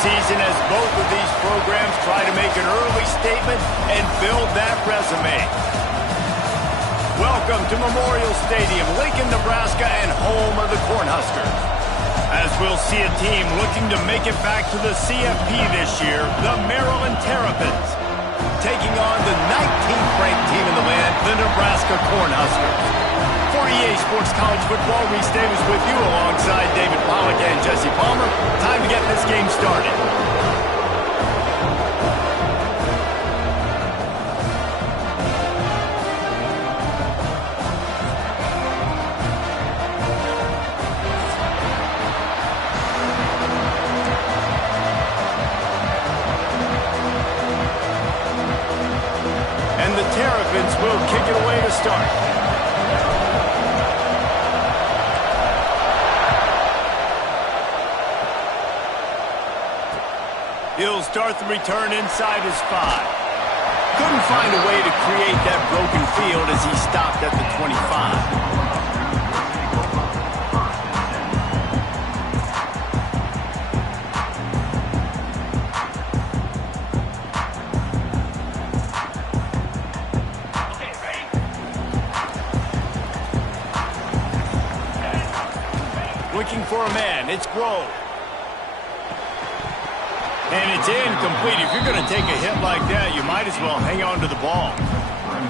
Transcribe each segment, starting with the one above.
season as both of these programs try to make an early statement and build that resume. Welcome to Memorial Stadium, Lincoln, Nebraska, and home of the Cornhuskers. As we'll see a team looking to make it back to the CFP this year, the Maryland Terrapins, taking on the 19th ranked team in the land, the Nebraska Cornhuskers. For EA Sports College Football, Reese Davis with you alongside David Pollack and Jesse Palmer. Time to get this game started. And the Terrapins will kick it away to start. He'll start the return inside his 5. Couldn't find a way to create that broken field as he stopped at the 25. Looking for a man, it's Grove. And it's incomplete. If you're going to take a hit like that, you might as well hang on to the ball.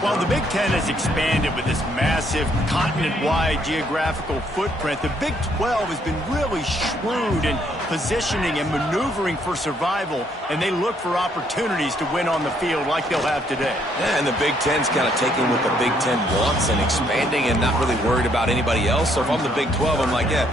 Well, the Big Ten has expanded with this massive continent-wide geographical footprint. The Big 12 has been really shrewd in positioning and maneuvering for survival, and they look for opportunities to win on the field like they'll have today. Yeah, and the Big Ten's kind of taking what the Big Ten wants and expanding and not really worried about anybody else. So if I'm the Big 12, I'm like, yeah,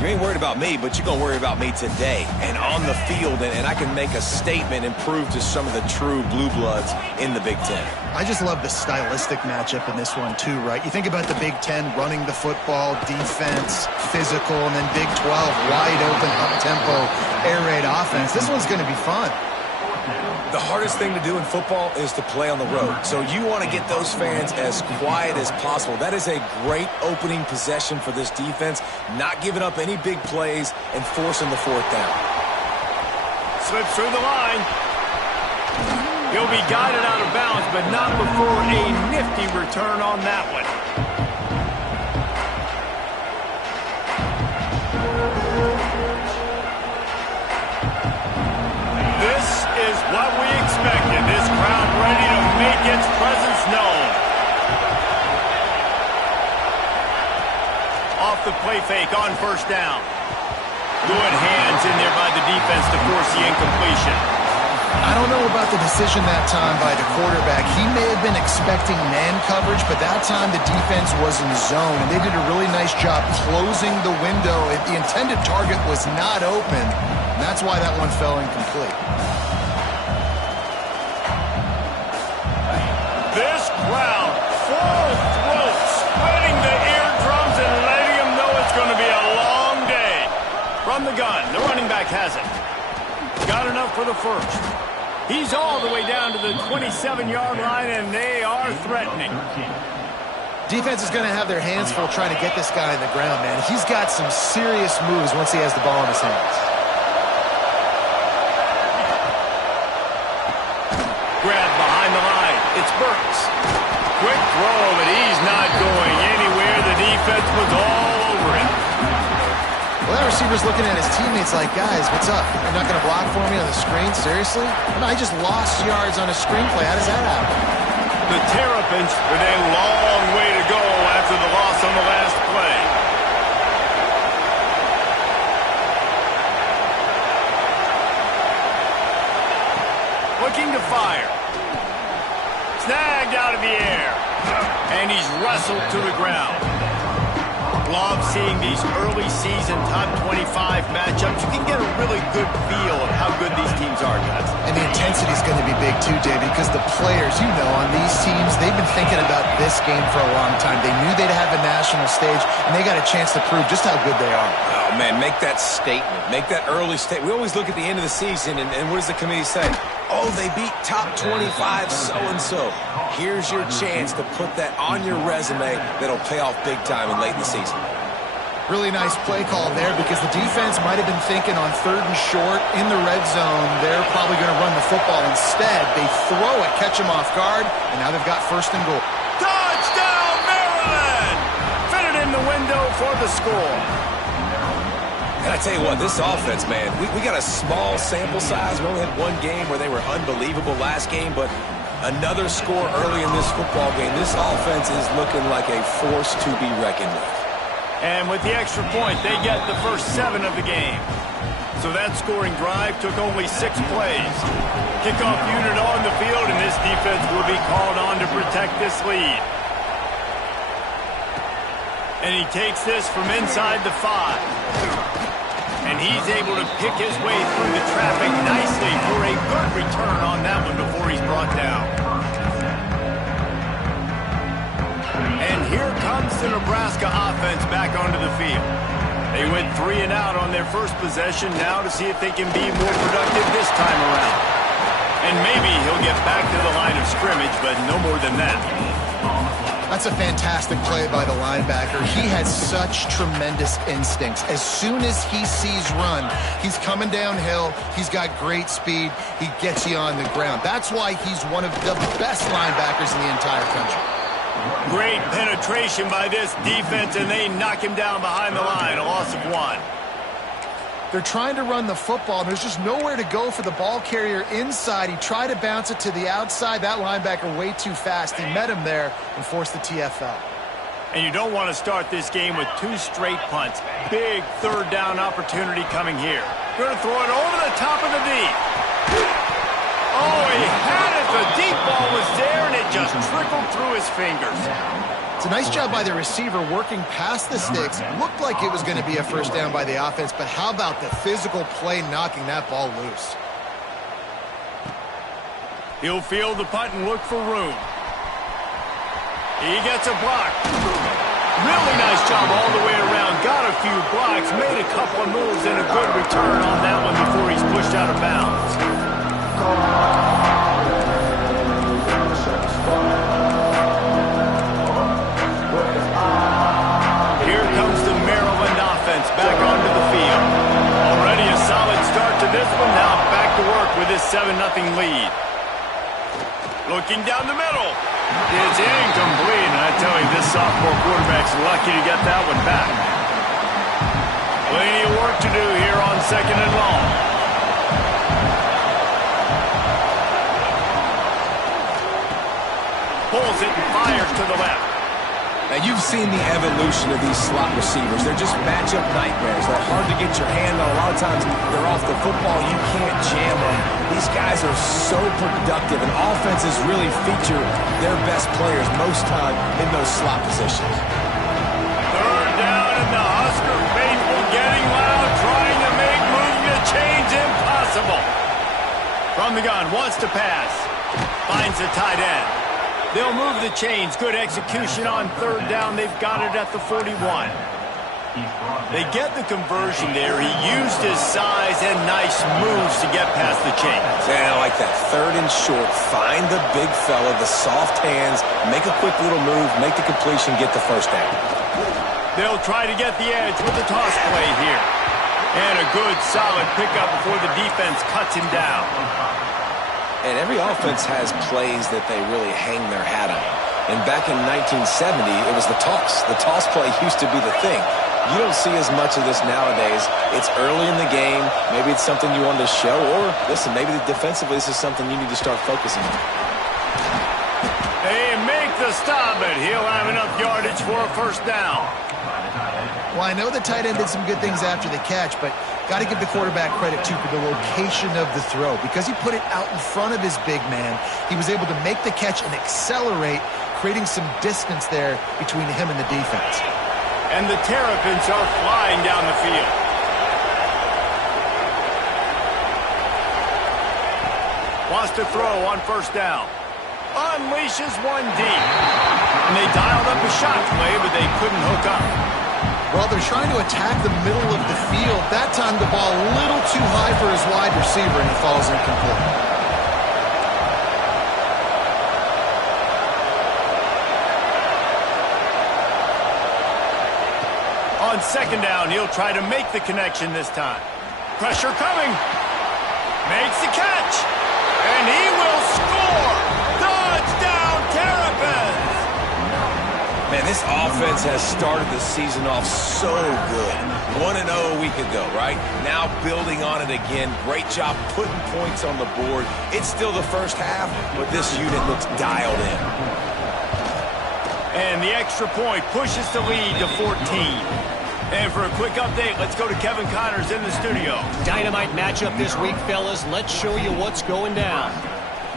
you ain't worried about me, but you're going to worry about me today and on the field, and I can make a statement and prove to some of the true blue bloods in the Big Ten. I just love the stylistic matchup in this one, too, right? You think about the Big Ten running the football, defense, physical, and then Big 12, wide open, up-tempo, air raid offense. This one's going to be fun. The hardest thing to do in football is to play on the road. So you want to get those fans as quiet as possible. That is a great opening possession for this defense, not giving up any big plays and forcing the 4th down. Slips through the line. He'll be guided out of bounds, but not before a nifty return on that one. This is what we expected. This crowd ready to make its presence known. Off the play fake on 1st down. Good hands in there by the defense to force the incompletion. I don't know about the decision that time by the quarterback. He may have been expecting man coverage, but that time the defense was in zone, and they did a really nice job closing the window. The intended target was not open, and that's why that one fell incomplete. This crowd, full throat, spreading the eardrums and letting them know it's going to be a long day. From the gun, the running back has it. Got enough for the 1st. He's all the way down to the 27-yard line, and they are threatening. Defense is going to have their hands full trying to get this guy on the ground, man. He's got some serious moves once he has the ball in his hands. Grab behind the line. It's Burks. Quick throw, but he's not going anywhere. The defense was all over him. Well, that receiver's looking at his teammates like, guys, what's up? You're not going to block for me on the screen? Seriously? I just lost yards on a screenplay. How does that happen? The Terrapins with a long way to go after the loss on the last play. Looking to fire. Snagged out of the air. And he's wrestled to the ground. Love seeing these early season top 25 matchups. You can get a really good feel of how good these teams are, guys. And the intensity is going to be big too, David, because the players, you know, on these teams, they've been thinking about this game for a long time. They knew they'd have a national stage, and they got a chance to prove just how good they are. Oh, man, make that statement. Make that early statement. We always look at the end of the season, and what does the committee say? Oh, they beat top 25 so-and-so. Here's your chance to put that on your resume that'll pay off big time and late in the season. Really nice play call there because the defense might have been thinking on 3rd and short in the red zone, they're probably going to run the football. Instead, they throw it, catch them off guard, and now they've got 1st and goal. Touchdown, Maryland! Fitted in the window for the score. And I tell you what, this offense, man, we got a small sample size. We only had one game where they were unbelievable last game, but another score early in this football game. This offense is looking like a force to be reckoned with. And with the extra point, they get the first 7 of the game. So that scoring drive took only 6 plays. Kickoff unit on the field, and this defense will be called on to protect this lead. And he takes this from inside the 5. And he's able to pick his way through the traffic nicely for a good return on that one before he's brought down. And here comes the Nebraska offense back onto the field. They went 3 and out on their first possession, now to see if they can be more productive this time around. And maybe he'll get back to the line of scrimmage, but no more than that. That's a fantastic play by the linebacker. He has such tremendous instincts. As soon as he sees run, he's coming downhill. He's got great speed. He gets you on the ground. That's why he's one of the best linebackers in the entire country. Great penetration by this defense, and they knock him down behind the line, a loss of 1. They're trying to run the football, and there's just nowhere to go for the ball carrier inside. He tried to bounce it to the outside. That linebacker way too fast. He met him there and forced the TFL. And you don't want to start this game with 2 straight punts. Big 3rd down opportunity coming here. Going to throw it over the top of the deep. Oh, he had it. The deep ball was there, and it just trickled through his fingers. It's a nice job by the receiver working past the sticks. Looked like it was going to be a first down by the offense, but how about the physical play knocking that ball loose? He'll field the punt and look for room. He gets a block. Really nice job all the way around. Got a few blocks, made a couple of moves, and a good return on that one before he's pushed out of bounds. Here comes the Maryland offense back onto the field. Already a solid start to this one. Now back to work with this 7-0 lead. Looking down the middle. It's incomplete, and I tell you, this sophomore quarterback's lucky to get that one back. Plenty of work to do here on 2nd and long. Pulls it and fires to the left. Now, you've seen the evolution of these slot receivers. They're just matchup nightmares. They're hard to get your hand on. A lot of times, they're off the football. You can't jam them. These guys are so productive, and offenses really feature their best players most time in those slot positions. 3rd down, and the Husker faithful getting loud, trying to make moving the chains impossible. From the gun, wants to pass. Finds the tight end. They'll move the chains. Good execution on 3rd down. They've got it at the 41. They get the conversion there. He used his size and nice moves to get past the chains. Yeah, I like that. 3rd and short. Find the big fella, the soft hands, make a quick little move, make the completion, get the first down. They'll try to get the edge with the toss play here. And a good, solid pickup before the defense cuts him down. And every offense has plays that they really hang their hat on. And back in 1970, it was the toss. The toss play used to be the thing. You don't see as much of this nowadays. It's early in the game. Maybe it's something you wanted to show. Or, listen, maybe defensively this is something you need to start focusing on. They make the stop, but he'll have enough yardage for a first down. Well, I know the tight end did some good things after the catch, but got to give the quarterback credit, too, for the location of the throw. Because he put it out in front of his big man, he was able to make the catch and accelerate, creating some distance there between him and the defense. And the Terrapins are flying down the field. Wants to throw on first down. Unleashes one deep. And they dialed up a shot play, but they couldn't hook up. Well, they're trying to attack the middle of the field. That time the ball a little too high for his wide receiver, and he falls incomplete. On second down, he'll try to make the connection this time. Pressure coming. Makes the catch. And he will score. Touchdown, Terrapins. Man, this offense has started the season off so good. 1-0 a week ago, right? Now building on it again. Great job putting points on the board. It's still the first half, but this unit looks dialed in. And the extra point pushes the lead to 14. And for a quick update, let's go to Kevin Connors in the studio. Dynamite matchup this week, fellas. Let's show you what's going down.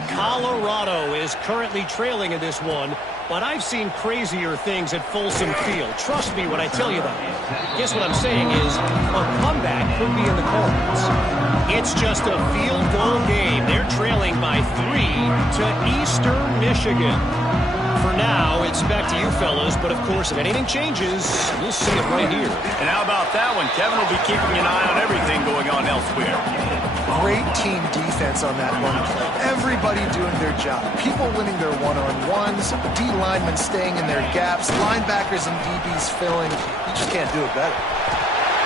Colorado is currently trailing in this one, but I've seen crazier things at Folsom Field. Trust me when I tell you that. Guess what I'm saying is a comeback could be in the cards. It's just a field goal game. They're trailing by 3 to Eastern Michigan. For now, it's back to you fellas, but of course, if anything changes, we'll see it right here. And how about that one? Kevin will be keeping an eye on everything going on elsewhere. Great team defense on that one play. Everybody doing their job. People winning their one-on-ones, D linemen staying in their gaps, linebackers and DBs filling. You just can't do it better.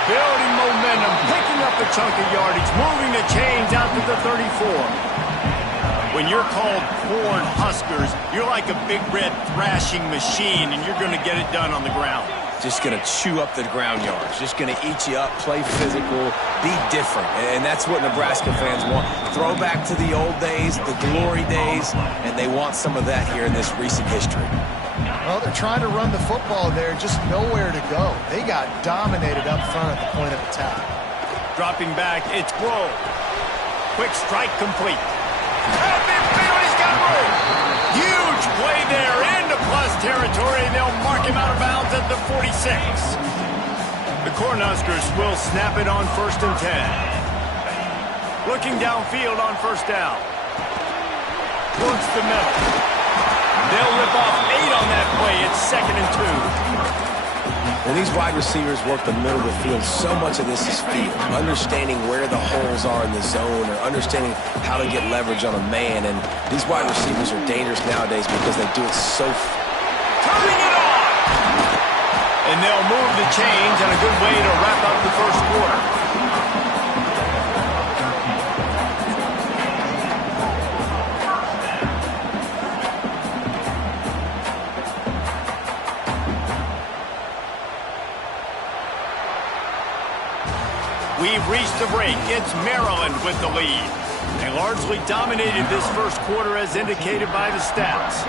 Building momentum, picking up a chunk of yardage, moving the chains out to the 34. When you're called Corn Huskers, you're like a big red thrashing machine, and you're going to get it done on the ground. Just going to chew up the ground yards. Just going to eat you up, play physical, be different. And that's what Nebraska fans want. Throw back to the old days, the glory days, and they want some of that here in this recent history. Well, they're trying to run the football there, just nowhere to go. They got dominated up front at the point of attack. Dropping back, it's Grove. Quick strike complete. He's got room. Huge play there into plus territory, and they'll mark him out of bounds at the 46. The Cornhuskers will snap it on 1st and 10. Looking downfield on 1st down. Works the middle. They'll rip off 8 on that play. It's 2nd and 2. When these wide receivers work the middle of the field, so much of this is feel. Understanding where the holes are in the zone or understanding how to get leverage on a man. And these wide receivers are dangerous nowadays because they do it so turning it on! And they'll move the chains and a good way to wrap up the first quarter. We've reached the break. It's Maryland with the lead. They largely dominated this first quarter as indicated by the stats.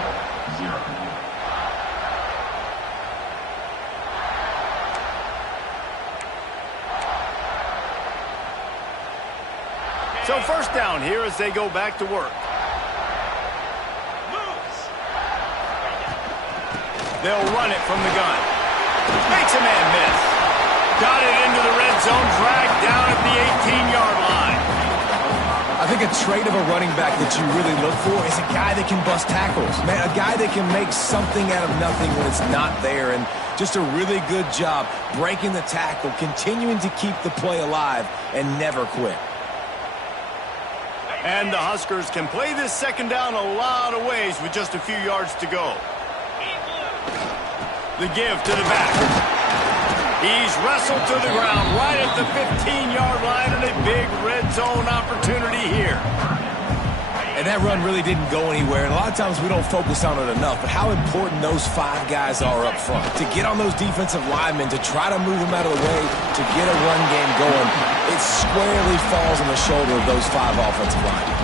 So 1st down here as they go back to work. They'll run it from the gun. Makes a man miss. Got it into the red zone, dragged down at the 18-yard line. I think a trait of a running back that you really look for is a guy that can bust tackles. Man, a guy that can make something out of nothing when it's not there. And just a really good job breaking the tackle, continuing to keep the play alive, and never quit. And the Huskers can play this 2nd down a lot of ways with just a few yards to go. The give to the back. He's wrestled to the ground right at the 15-yard line and a big red zone opportunity here. And that run really didn't go anywhere. And a lot of times we don't focus on it enough, but how important those 5 guys are up front. To get on those defensive linemen, to try to move them out of the way, to get a run game going, it squarely falls on the shoulder of those 5 offensive linemen.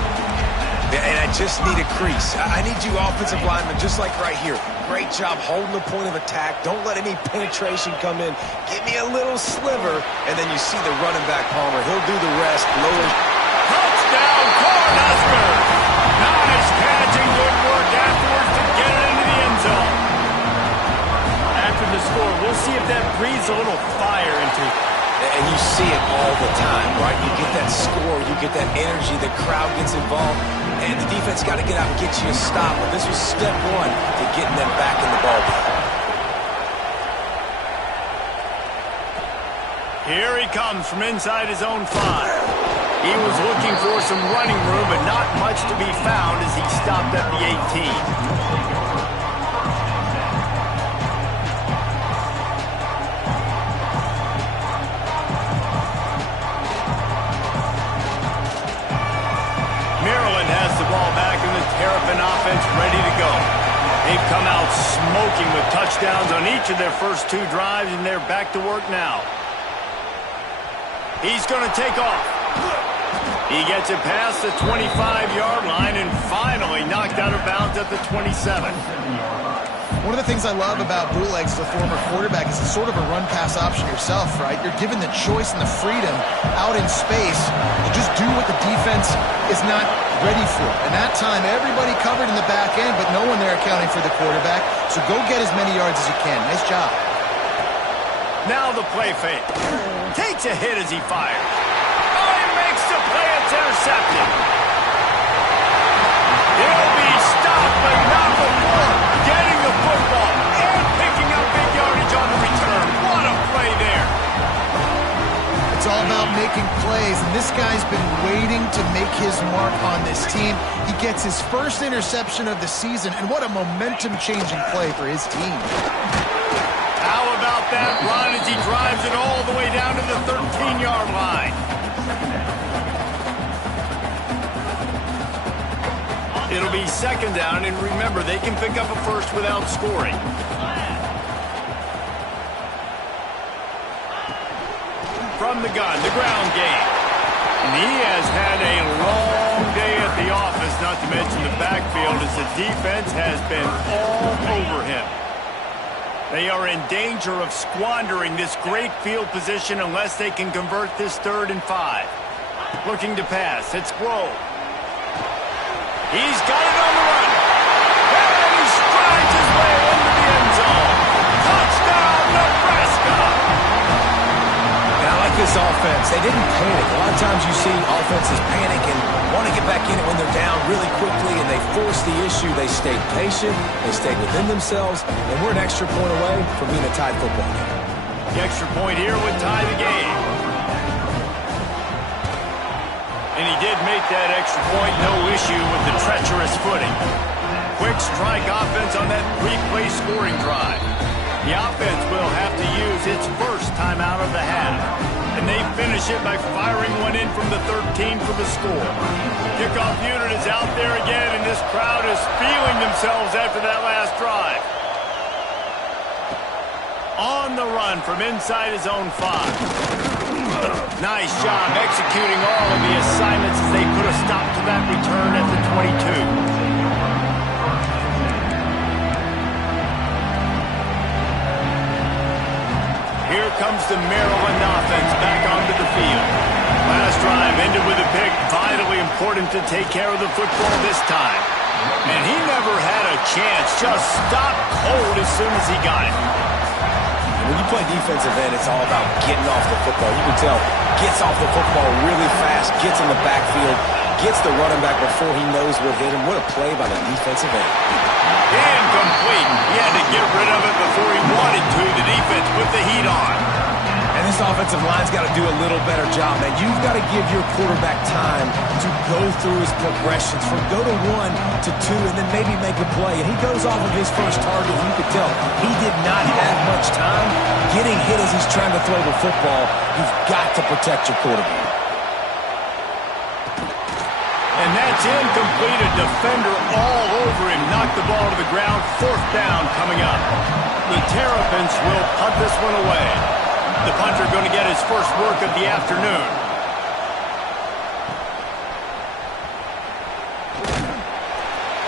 And I just need a crease. I need you offensive linemen just like right here. Great job holding the point of attack. Don't let any penetration come in. Give me a little sliver, and then you see the running back Palmer. He'll do the rest. Lowers. Touchdown, Cornhuskers! Nice catch and good work afterwards to get it into the end zone. After the score, we'll see if that breathes a little fire into it. And you see it all the time, right? You get that score, you get that energy, the crowd gets involved, and the defense got to get out and get you a stop. But this was step 1 to getting them back in the ballgame. Here he comes from inside his own 5. He was looking for some running room, but not much to be found as he stopped at the 18. Terrapin offense ready to go. They've come out smoking with touchdowns on each of their first 2 drives, and they're back to work now. He's going to take off. He gets it past the 25-yard line and finally knocked out of bounds at the 27. One of the things I love about bootlegs as a former quarterback is it's sort of a run-pass option yourself, right? You're given the choice and the freedom out in space to just do what the defense is not ready for. And that time, everybody covered in the back end, but no one there accounting for the quarterback. So go get as many yards as you can. Nice job. Now the play fake. Takes a hit as he fires. Oh, he makes the play. It's intercepted. He'll be stopped, but not before getting the football and picking up big yardage on the return. What a play there. It's all about making plays, and this guy's been waiting to make his mark on this team. He gets his first interception of the season, and what a momentum-changing play for his team. How about that run as he drives it all the way down to the 13-yard line? It'll be second down, and remember, they can pick up a first without scoring. From the gun, the ground game. And he has had a long day at the office, not to mention the backfield, as the defense has been all over him. They are in danger of squandering this great field position unless they can convert this 3rd and 5. Looking to pass. It's Grove. He's got it on the run. And he strides his way into the end zone. Touchdown, Nebraska! And I like this offense. They didn't panic. A lot of times you see offenses panic and want to get back in it when they're down really quickly, and they force the issue. They stayed patient. They stayed within themselves, and we're an extra point away from being a tied football game. The extra point here would tie the game. And he did make that extra point, no issue with the treacherous footing. Quick strike offense on that 3-play scoring drive. The offense will have to use its first timeout of the half. And they finish it by firing one in from the 13 for the score. Kickoff unit is out there again, and this crowd is feeling themselves after that last drive. On the run from inside his own 5. Nice job executing all of the assignments as they put a stop to that return at the 22. Here comes the Maryland offense back onto the field. Last drive ended with a pick. Vitally important to take care of the football this time. And he never had a chance. Just stopped cold as soon as he got it. When you play defensive end, it's all about getting off the football. You can tell, gets off the football really fast, gets in the backfield, gets the running back before he knows what hit him. What a play by the defensive end. Incomplete. He had to get rid of it before he wanted to. The defense put the heat on. And this offensive line's got to do a little better job, man. You've got to give your quarterback time to go through his progressions from go to 1 to 2 and then maybe make a play. And he goes off of his first target, and you could tell he did not have much time getting hit as he's trying to throw the football. You've got to protect your quarterback. And that's incomplete. A defender all over him. Knocked the ball to the ground. 4th down coming up. The Terrapins will punt this one away. The punter going to get his first work of the afternoon.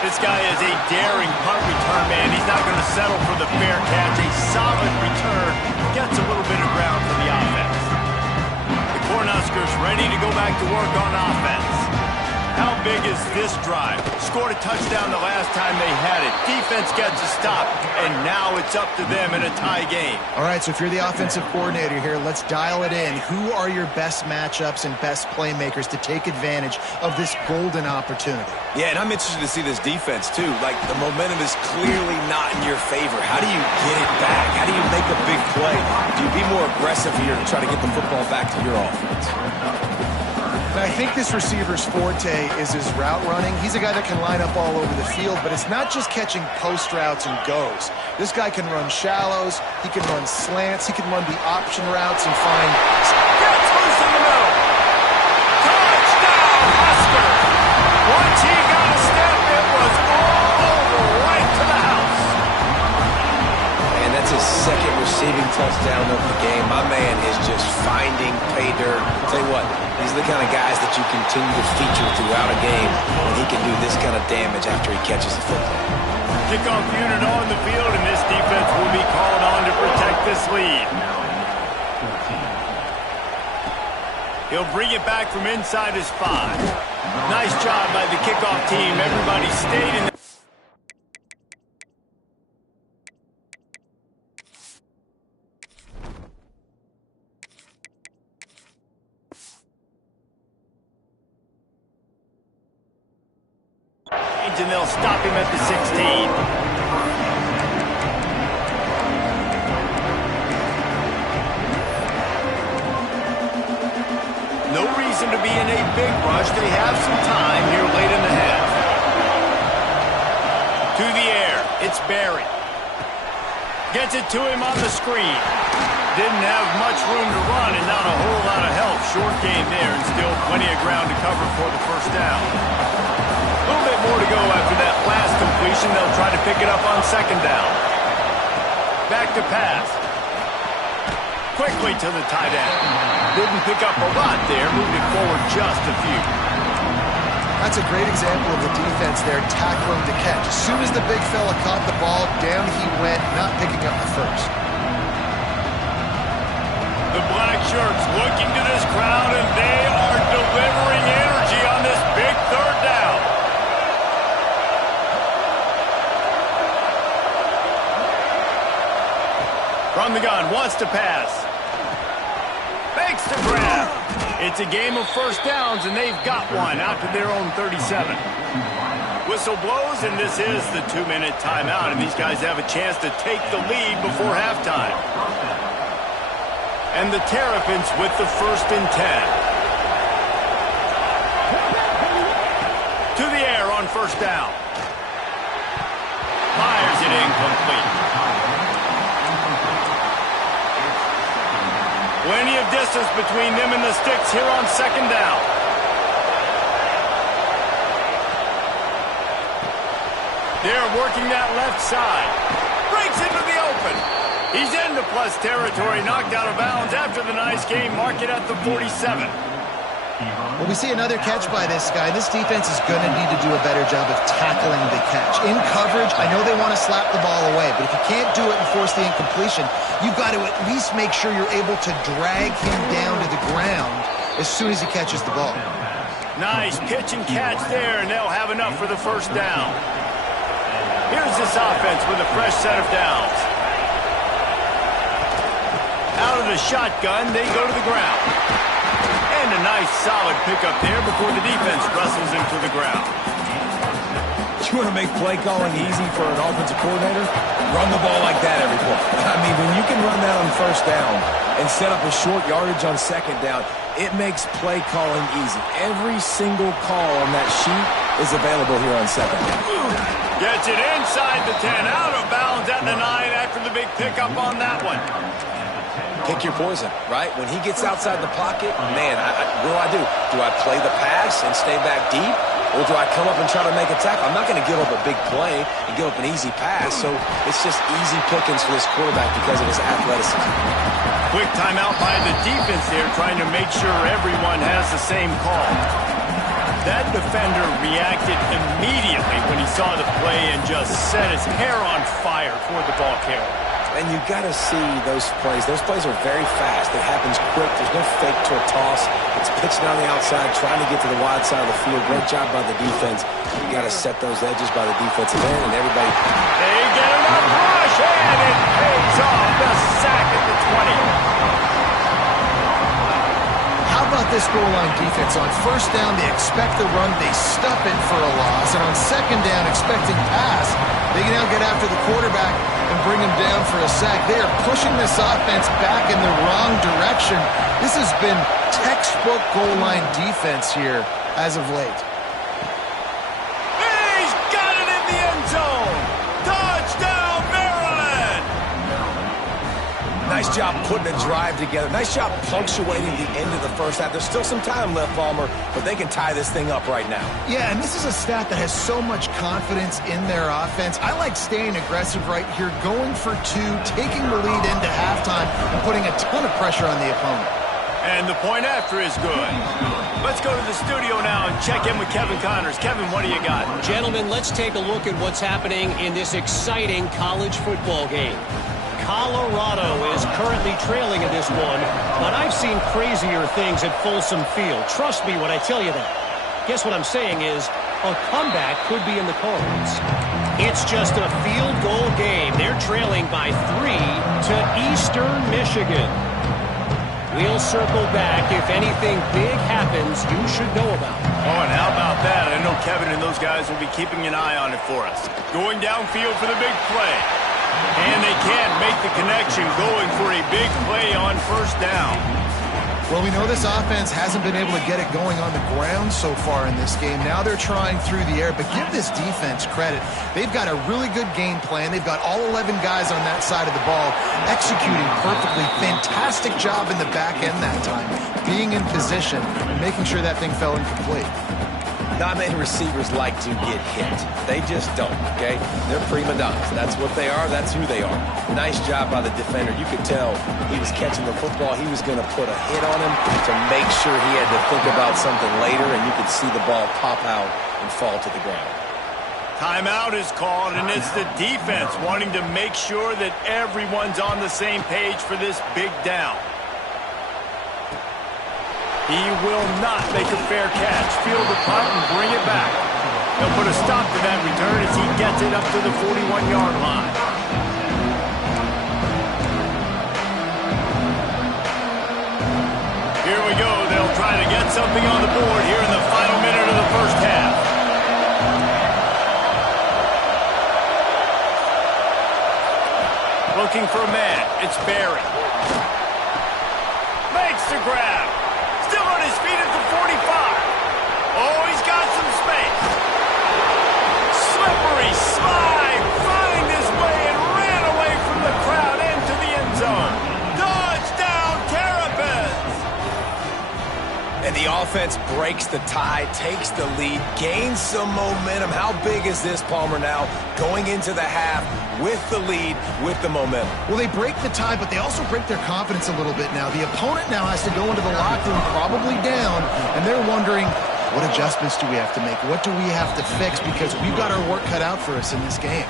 This guy is a daring punt return man. He's not going to settle for the fair catch. A solid return. Gets a little bit of ground for the offense. The Cornhuskers ready to go back to work on offense. How big is this drive? Scored a touchdown the last time they had it. Defense gets a stop, and now it's up to them in a tie game. All right, so if you're the offensive coordinator here, let's dial it in. Who are your best matchups and best playmakers to take advantage of this golden opportunity? Yeah, and I'm interested to see this defense, too. Like, the momentum is clearly not in your favor. How do you get it back? How do you make a big play? Do you be more aggressive here to try to get the football back to your offense? Now, I think this receiver's forte is his route running. He's a guy that can line up all over the field, but it's not just catching post routes and goes. This guy can run shallows, he can run slants, he can run the option routes and find... Gets loose in the middle. Touchdown, Husker! Once he got a step, it was receiving touchdown of the game. My man is just finding pay dirt. Tell you what, these are the kind of guys that you continue to feature throughout a game when he can do this kind of damage after he catches the football. Kickoff unit on the field, and this defense will be called on to protect this lead. He'll bring it back from inside his 5. Nice job by the kickoff team. Everybody stayed in the and they'll stop him at the 16. No reason to be in a big rush. They have some time here late in the half. To the air. It's Barry. Gets it to him on the screen. Didn't have much room to run and not a whole lot of help. Short gain there and still plenty of ground to cover for the first down. A little bit more to go after that last completion. They'll try to pick it up on second down. Back to pass. Quickly to the tight end. Didn't pick up a lot there. Moved it forward just a few. That's a great example of the defense there tackling the catch. As soon as the big fella caught the ball, down he went, not picking up the first. The black shirts looking to this crowd, and they are delivering energy on this big third down. From the gun, wants to pass. Fakes to grab. It's a game of first downs, and they've got one out to their own 37. Whistle blows, and this is the 2-minute timeout, and these guys have a chance to take the lead before halftime. And the Terrapins with the 1st and 10. To the air on first down. Fires it incomplete. Plenty of distance between them and the sticks here on second down. They're working that left side. Breaks into the open. He's into plus territory, knocked out of bounds after the nice game. Mark it at the 47. Well, we see another catch by this guy. This defense is going to need to do a better job of tackling the catch. In coverage, I know they want to slap the ball away, but if you can't do it and force the incompletion, you've got to at least make sure you're able to drag him down to the ground as soon as he catches the ball. Nice pitch and catch there, and they'll have enough for the first down. Here's this offense with a fresh set of downs. Out of the shotgun, they go to the ground. And a nice solid pickup there before the defense wrestles him to the ground. You want to make play calling easy for an offensive coordinator? Run the ball like that every play. I mean, when you can run that on first down and set up a short yardage on second down, it makes play calling easy. Every single call on that sheet is available here on second down. Gets it inside the 10, out of bounds at the 9 after the big pickup on that one. Pick your poison, right? When he gets outside the pocket, man, what do? Do I play the pass and stay back deep? Or do I come up and try to make a tackle? I'm not going to give up a big play and give up an easy pass, so it's just easy pickings for this quarterback because of his athleticism. Quick timeout by the defense there, trying to make sure everyone has the same call. That defender reacted immediately when he saw the play and just set his hair on fire for the ball carrier. And you got to see those plays. Those plays are very fast. It happens quick. There's no fake to a toss. It's pitching on the outside, trying to get to the wide side of the field. Great job by the defense. You got to set those edges by the defensive end, and everybody. They get enough rush, and it pays off. The sack at the 20. How about this goal line defense? On first down, they expect the run. They stuff it for a loss. And on second down, expecting pass, they can now get after the quarterback and bring him down for a sack. They are pushing this offense back in the wrong direction. This has been textbook goal line defense here as of late. He's got it in the end zone. Touchdown, Maryland! Nice Nice job putting a drive together. Nice job punctuating the end of the first half. There's still some time left, Palmer, but they can tie this thing up right now. Yeah, and this is a stat that has so much confidence in their offense. I like staying aggressive right here, going for two, taking the lead into halftime, and putting a ton of pressure on the opponent. And the point after is good. Let's go to the studio now and check in with Kevin Connors. Kevin, what do you got? Gentlemen, let's take a look at what's happening in this exciting college football game. Colorado is currently trailing in this one, but I've seen crazier things at Folsom Field. Trust me when I tell you that. Guess what I'm saying is a comeback could be in the cards. It's just a field goal game. They're trailing by 3 to Eastern Michigan. We'll circle back. If anything big happens, you should know about it. Oh, and how about that? I know Kevin and those guys will be keeping an eye on it for us. Going downfield for the big play. And they can't make the connection, going for a big play on first down. Well, we know this offense hasn't been able to get it going on the ground so far in this game. Now they're trying through the air, but give this defense credit. They've got a really good game plan. They've got all 11 guys on that side of the ball executing perfectly. Fantastic job in the back end that time, being in position and making sure that thing fell incomplete. Not many receivers like to get hit. They just don't, okay? They're prima donnas. That's what they are. That's who they are. Nice job by the defender. You could tell he was catching the football. He was going to put a hit on him to make sure he had to think about something later, and you could see the ball pop out and fall to the ground. Timeout is called, and it's the defense wanting to make sure that everyone's on the same page for this big down. He will not make a fair catch. Field the punt and bring it back. They'll put a stop to that return as he gets it up to the 41-yard line. Here we go. They'll try to get something on the board here in the final minute of the first half. Looking for a man. It's Barry. Makes the grab. Still on his feet at the 45. Oh, he's got some space. Slippery slide. Find his way and ran away from the crowd into the end zone. Touchdown, Terrapins. And the offense breaks the tie, takes the lead, gains some momentum. How big is this, Palmer, now going into the half with the lead, with the momentum? Well, they break the tie, but they also break their confidence a little bit now. The opponent now has to go into the locker room probably down, and they're wondering, what adjustments do we have to make? What do we have to fix? Because we've got our work cut out for us in this game.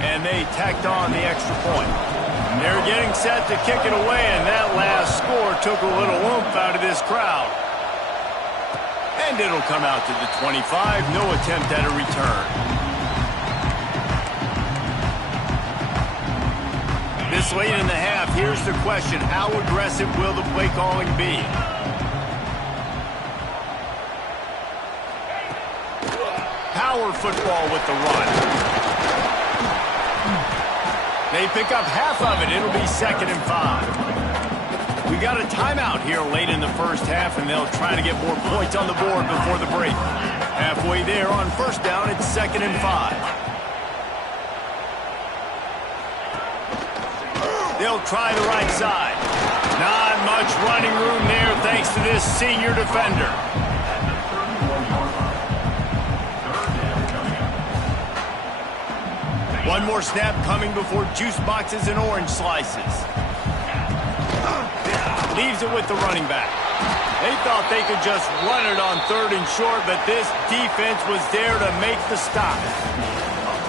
And they tacked on the extra point. They're getting set to kick it away, and that last score took a little oomph out of this crowd. And it'll come out to the 25. No attempt at a return. This late in the half, here's the question. How aggressive will the play calling be? Power football with the run. They pick up half of it. It'll be 2nd and 5. We got a timeout here late in the first half, and they'll try to get more points on the board before the break. Halfway there on first down, it's 2nd and 5. They'll try the right side. Not much running room there thanks to this senior defender. One more snap coming before juice boxes and orange slices. Leaves it with the running back. They thought they could just run it on 3rd and short, but this defense was there to make the stop.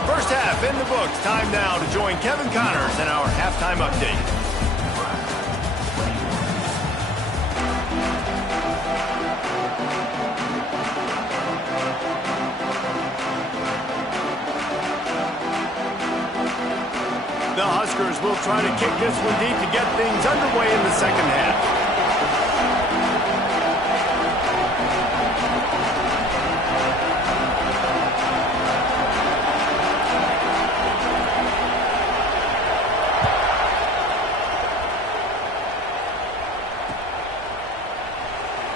First half in the books. Time now to join Kevin Connors in our halftime update. The Huskers will try to kick this one deep to get things underway in the second half.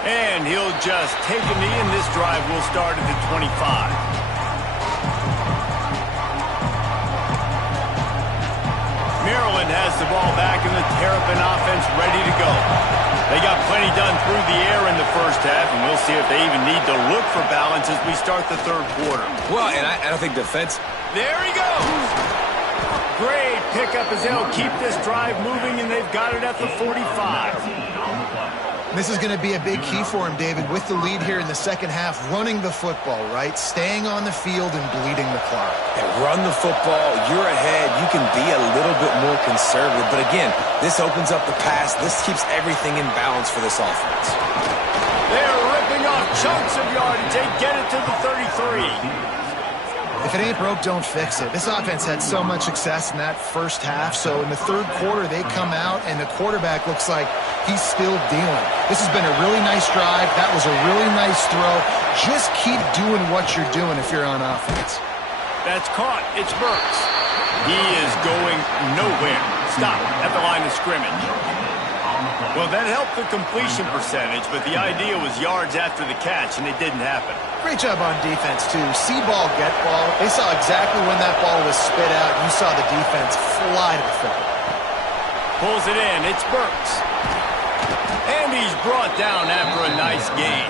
And he'll just take a knee, and this drive will start at the 25. Maryland has the ball back and the Terrapin offense ready to go. They got plenty done through the air in the first half, and we'll see if they even need to look for balance as we start the third quarter. Well, and I think defense. There he goes. Great pickup as they'll keep this drive moving, and they've got it at the 45. This is going to be a big key for him, David, with the lead here in the second half, running the football, right? Staying on the field and bleeding the clock. And run the football, you're ahead, you can be a little bit more conservative. But again, this opens up the pass. This keeps everything in balance for this offense. They're ripping off chunks of yardage. They get it to the 33. If it ain't broke, don't fix it. This offense had so much success in that first half, so in the third quarter, they come out, and the quarterback looks like he's still dealing. This has been a really nice drive. That was a really nice throw. Just keep doing what you're doing if you're on offense. That's caught. It's Burks. He is going nowhere. Stop at the line of scrimmage. Well, that helped the completion percentage, but the idea was yards after the catch, and it didn't happen. Great job on defense, too. See ball, get ball. They saw exactly when that ball was spit out. You saw the defense fly to the football. Pulls it in. It's Burks. And he's brought down after a nice gain.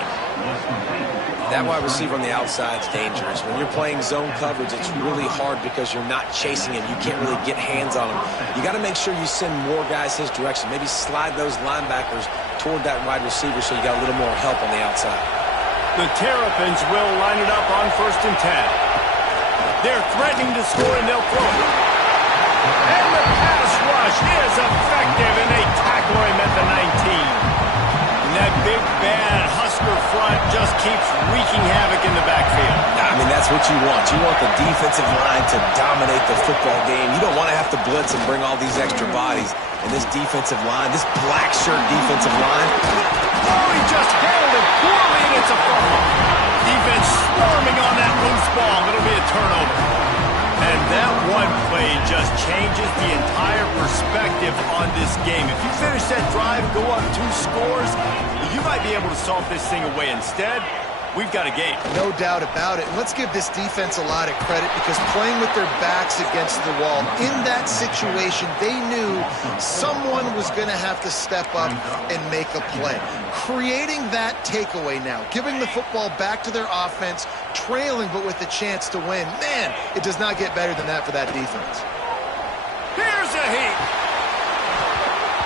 That wide receiver on the outside is dangerous. When you're playing zone coverage, it's really hard because you're not chasing him. You can't really get hands on him. You got to make sure you send more guys his direction. Maybe slide those linebackers toward that wide receiver so you got a little more help on the outside. The Terrapins will line it up on 1st and 10. They're threatening to score, and they'll throw it. And the pass rush is effective, and they tackle him at the 19. And that big, bad Husker front just keeps wreaking havoc in the backfield. I mean, that's what you want. You want the defensive line to dominate the football game. You don't want to have to blitz and bring all these extra bodies. And this defensive line, this black shirt defensive line. Oh, he just handled it poorly, and it's a fumble. Defense swarming on that loose ball. It'll be a turnover. And that one play just changes the entire perspective on this game. If you finish that drive, go up 2 scores, you might be able to solve this thing away. Instead, we've got a game. No doubt about it. And let's give this defense a lot of credit because playing with their backs against the wall, in that situation, they knew someone was going to have to step up and make a play. Creating that takeaway now, giving the football back to their offense, trailing but with a chance to win. Man, it does not get better than that for that defense. Here's a heat.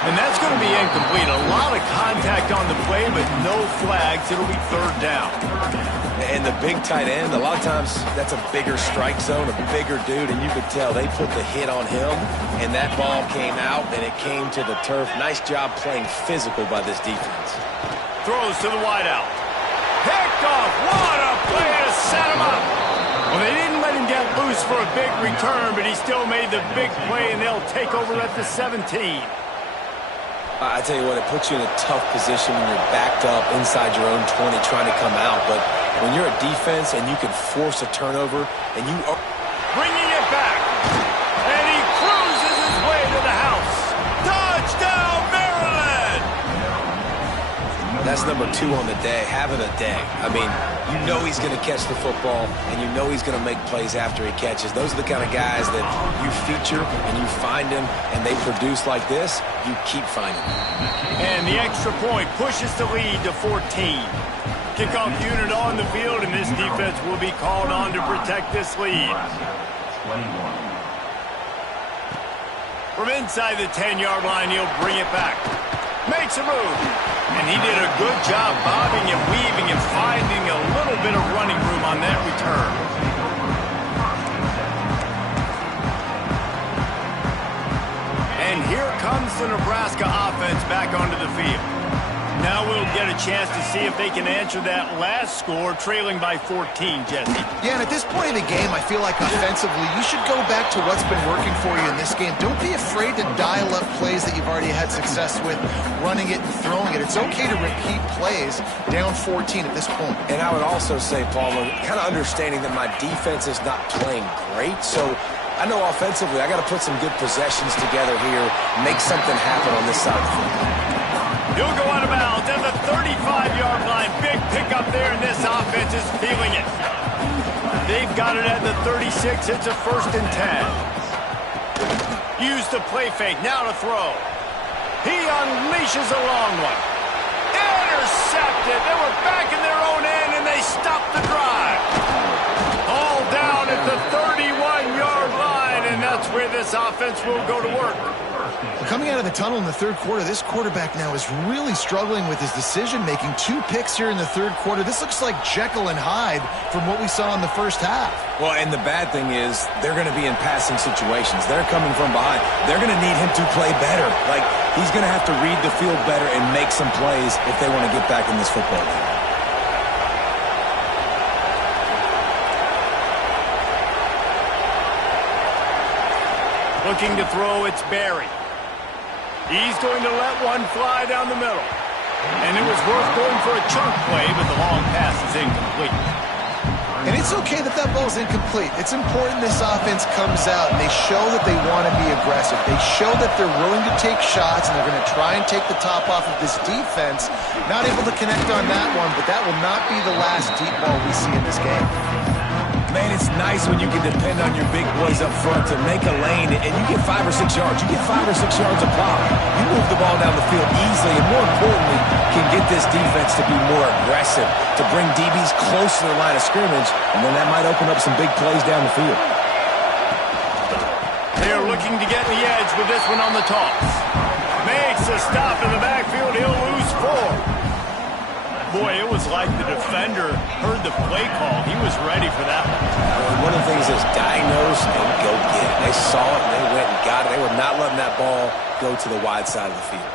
And that's going to be incomplete. A lot of contact on the play, but no flags. It'll be 3rd down. And the big tight end, a lot of times that's a bigger strike zone, a bigger dude, and you could tell they put the hit on him, and that ball came out, and it came to the turf. Nice job playing physical by this defense. Throws to the wideout. Picked off. What a play to set him up. Well, they didn't let him get loose for a big return, but he still made the big play, and they'll take over at the 17. I tell you what, it puts you in a tough position when you're backed up inside your own 20 trying to come out. But when you're a defense and you can force a turnover and you are bringing it back, and he cruises his way to the house. Touchdown, Maryland! That's number 2 on the day, having a day. I mean, you know he's going to catch the football, and you know he's going to make plays after he catches. Those are the kind of guys that you feature, and you find them, and they produce like this, you keep finding them. And the extra point pushes the lead to 14. Kickoff unit on the field, and this defense will be called on to protect this lead. From inside the 10-yard line, he'll bring it back. Makes a move. And he did a good job bobbing and weaving and finding a little bit of running room on that return. And here comes the Nebraska offense back onto the field. Now we'll get a chance to see if they can answer that last score, trailing by 14, Jesse. Yeah, and at this point in the game, I feel like offensively, you should go back to what's been working for you in this game. Don't be afraid to dial up plays that you've already had success with, running it and throwing it. It's okay to repeat plays down 14 at this point. And I would also say, Paul, kind of understanding that my defense is not playing great, so I know offensively I got to put some good possessions together here, make something happen on this side of the field. He'll go out of bounds at the 35-yard line. Big pickup there, and this offense is feeling it. They've got it at the 36. It's a 1st and 10. Use the play fake, now to throw. He unleashes a long one. Intercepted. They were back in their own end, and they stopped the drive. All down at the 31-yard line, and that's where this offense will go to work. Coming out of the tunnel in the third quarter, this quarterback now is really struggling with his decision-making. 2 picks here in the third quarter. This looks like Jekyll and Hyde from what we saw in the first half. Well, and the bad thing is they're going to be in passing situations. They're coming from behind. They're going to need him to play better. Like, he's going to have to read the field better and make some plays if they want to get back in this football game. Looking to throw, it's Barry. He's going to let one fly down the middle. And it was worth going for a chunk play, but the long pass is incomplete. And it's okay that that ball's incomplete. It's important this offense comes out and they show that they want to be aggressive. They show that they're willing to take shots and they're going to try and take the top off of this defense. Not able to connect on that one, but that will not be the last deep ball we see in this game. Man, it's nice when you can depend on your big boys up front to make a lane, and you get 5 or 6 yards. You get 5 or 6 yards a pop. You move the ball down the field easily, and more importantly, can get this defense to be more aggressive, to bring DBs close to the line of scrimmage, and then that might open up some big plays down the field. They're looking to get the edge with this one on the toss. Makes a stop in the backfield. He'll lose 4. Boy, it was like the defender heard the play call. He was ready for that one. One of the things is diagnose and go get it. They saw it, and they went and got it. They were not letting that ball go to the wide side of the field.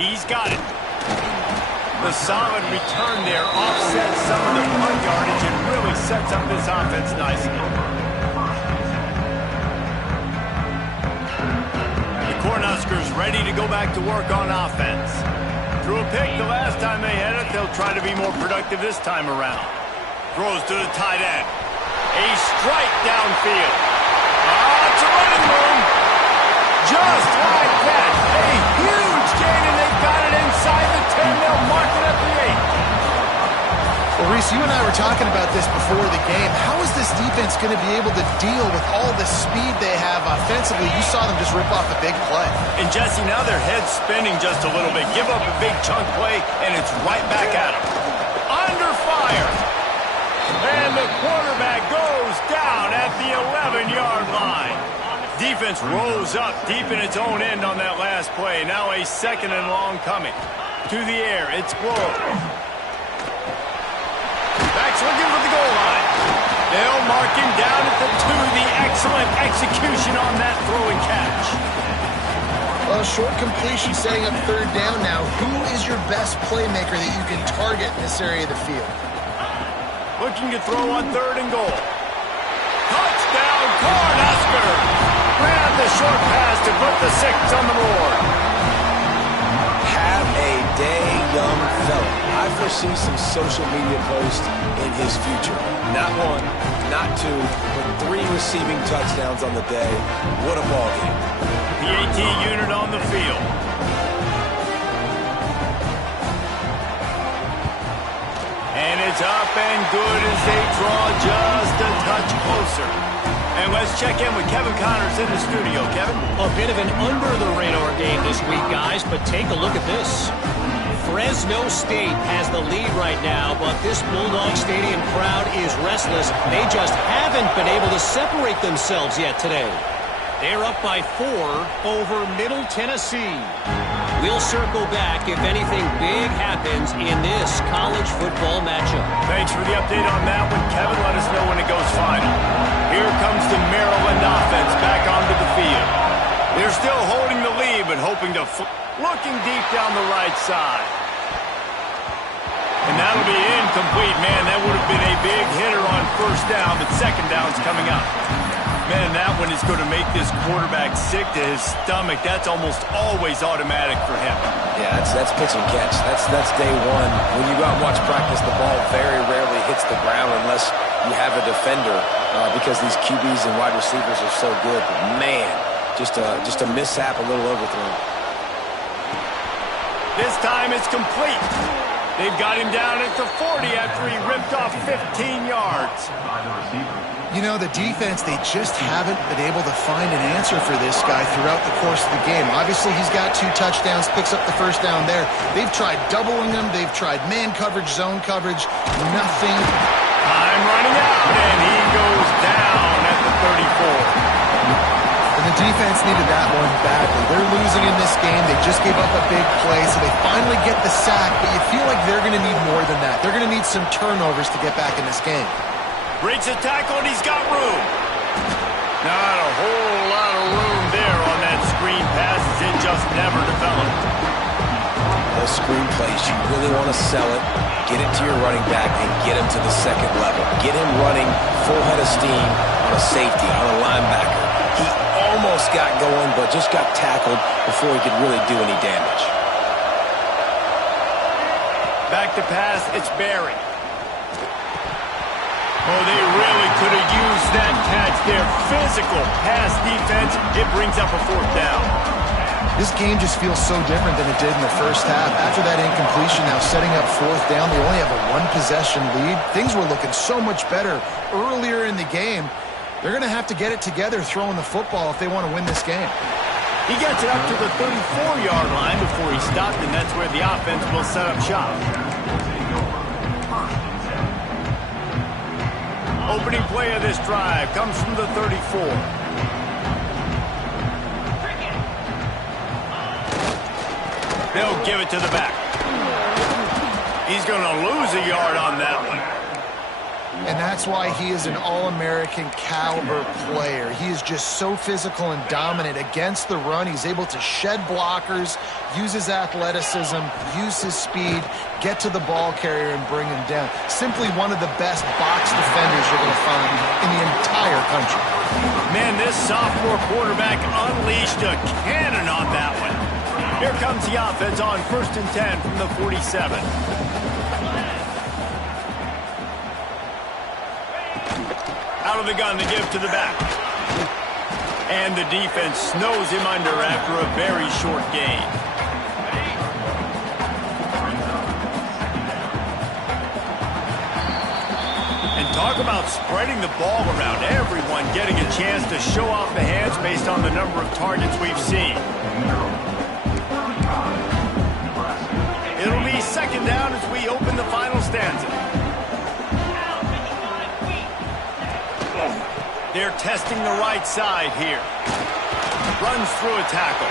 He's got it. The solid return there offsets some of the punt yardage and really sets up this offense nicely. The Cornhuskers ready to go back to work on offense. Threw a pick the last time they had it. They'll try to be more productive this time around. Throws to the tight end. A strike downfield. It's a running room. Just like that. A huge gain, and they've got it inside the 10. They'll mark it at the 8. Well, Reese, you and I were talking about this before the game. How is this defense going to be able to deal with all the speed they have offensively? You saw them just rip off a big play. And Jesse, now their head's spinning just a little bit. Give up a big chunk play, and it's right back at them. Under fire. And the quarterback goes down at the 11-yard line. Defense rose up deep in its own end on that last play. Now a 2nd and long coming. To the air, it's Glover. Back's looking for the goal line. They'll mark him down at the 2. The excellent execution on that throw and catch. Well, short completion setting up 3rd down now. Who is your best playmaker that you can target in this area of the field? Looking to throw on 3rd and goal. Touchdown, Cornhuskers! Grab the short pass to put the 6 on the board. Have a day, young fella. I foresee some social media posts in his future. Not 1, not 2, but 3 receiving touchdowns on the day. What a ball game. PAT unit on the field. And it's up and good as they draw just a touch closer. And let's check in with Kevin Connors in the studio. Kevin? A bit of an under-the-radar game this week, guys, but take a look at this. Fresno State has the lead right now, but this Bulldog Stadium crowd is restless. They just haven't been able to separate themselves yet today. They're up by 4 over Middle Tennessee. We'll circle back if anything big happens in this college football matchup. Thanks for the update on that one, Kevin. Let us know when it goes final. Here comes the Maryland offense back onto the field. They're still holding the lead, but hoping to looking deep down the right side. And that'll be incomplete. Man, that would have been a big hitter on 1st down, but 2nd down's coming up. Man, that one is going to make this quarterback sick to his stomach. That's almost always automatic for him. Yeah, that's pitch and catch. That's day 1. When you go out and watch practice, the ball very rarely hits the ground unless you have a defender because these QBs and wide receivers are so good. But man, just a mishap, a little overthrow. This time it's complete. They've got him down at the 40 after he ripped off 15 yards. You know, the defense, they just haven't been able to find an answer for this guy throughout the course of the game. Obviously, he's got 2 touchdowns, picks up the first down there. They've tried doubling him. They've tried man coverage, zone coverage. Nothing. Time running out, and he goes down at the 34. And the defense needed that one badly. They're losing in this game. They just gave up a big play, so they finally get the sack, but you feel like they're going to need more than that. They're going to need some turnovers to get back in this game. Breaks a tackle, and he's got room. Not a whole lot of room there on that screen pass. It just never developed. Those screen plays, you really want to sell it, get it to your running back, and get him to the second level. Get him running full head of steam on a safety, on a linebacker. He almost got going, but just got tackled before he could really do any damage. Back to pass, it's Barry. Oh, they really could have used that catch there. Physical pass defense. It brings up a 4th down. This game just feels so different than it did in the first half. After that incompletion, now setting up 4th down, they only have a 1-possession lead. Things were looking so much better earlier in the game. They're going to have to get it together throwing the football if they want to win this game. He gets it up to the 34-yard line before he stopped, and that's where the offense will set up shop. Opening play of this drive comes from the 34. They'll give it to the back. He's going to lose a yard on that one. And that's why he is an All-American caliber player. He is just so physical and dominant against the run. He's able to shed blockers, use his athleticism, use his speed, get to the ball carrier and bring him down. Simply one of the best box defenders you're going to find in the entire country. Man, this sophomore quarterback unleashed a cannon on that one. Here comes the offense on 1st and 10 from the 47. Out of the gun to give to the back. And the defense snows him under after a very short gain. And talk about spreading the ball around. Everyone getting a chance to show off the hands based on the number of targets we've seen. It'll be 2nd down as we open the final stanza. They're testing the right side here. Runs through a tackle.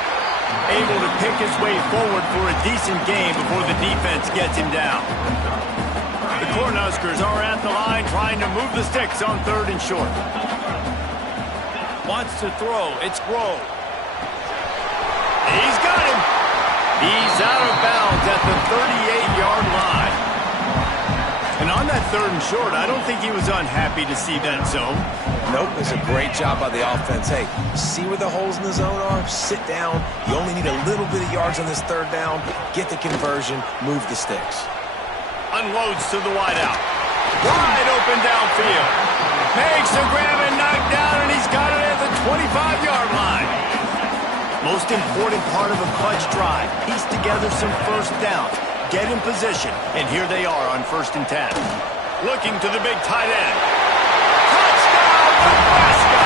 Able to pick his way forward for a decent gain before the defense gets him down. The Cornhuskers are at the line trying to move the sticks on 3rd and short. Wants to throw. It's Grove. He's got him. He's out of bounds at the 38-yard line. And on that 3rd and short, I don't think he was unhappy to see that zone. Nope, it was a great job by the offense. Hey, see where the holes in the zone are? Sit down. You only need a little bit of yards on this 3rd down. Get the conversion. Move the sticks. Unloads to the wideout. Wide open downfield. Makes a grab and knocked down, and he's got it at the 25-yard line. Most important part of a clutch drive. Piece together some 1st downs. Get in position, and here they are on 1st and 10. Looking to the big tight end. Touchdown, Nebraska!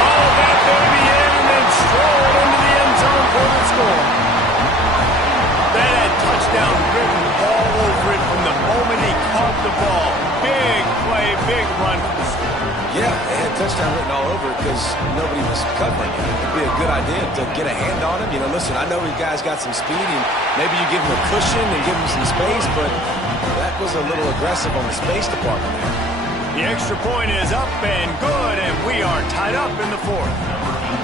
Oh, that baby in and then stroll into the end zone for the score. That had touchdown written all over it from the moment he caught the ball. Big play, big run. Yeah, they had touchdown written all over it because nobody was covering it. It'd be a good idea to get a hand on him. You know, listen, I know you guys got some speed, and maybe you give him a cushion and give him some space, but that was a little aggressive on the space department there. The extra point is up and good, and we are tied up in the 4th.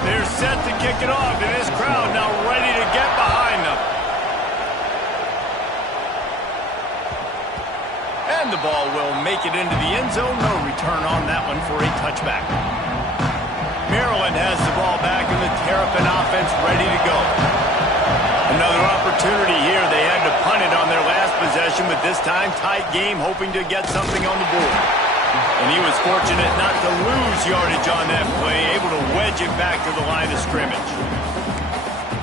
They're set to kick it off, and this crowd now ready to get behind them. And the ball will make it into the end zone. No return on that one for a touchback. Maryland has the ball back, and the Terrapin offense ready to go. Another opportunity here. They had to punt it on their last possession, but this time tight game, hoping to get something on the board. And he was fortunate not to lose yardage on that play, able to wedge it back to the line of scrimmage.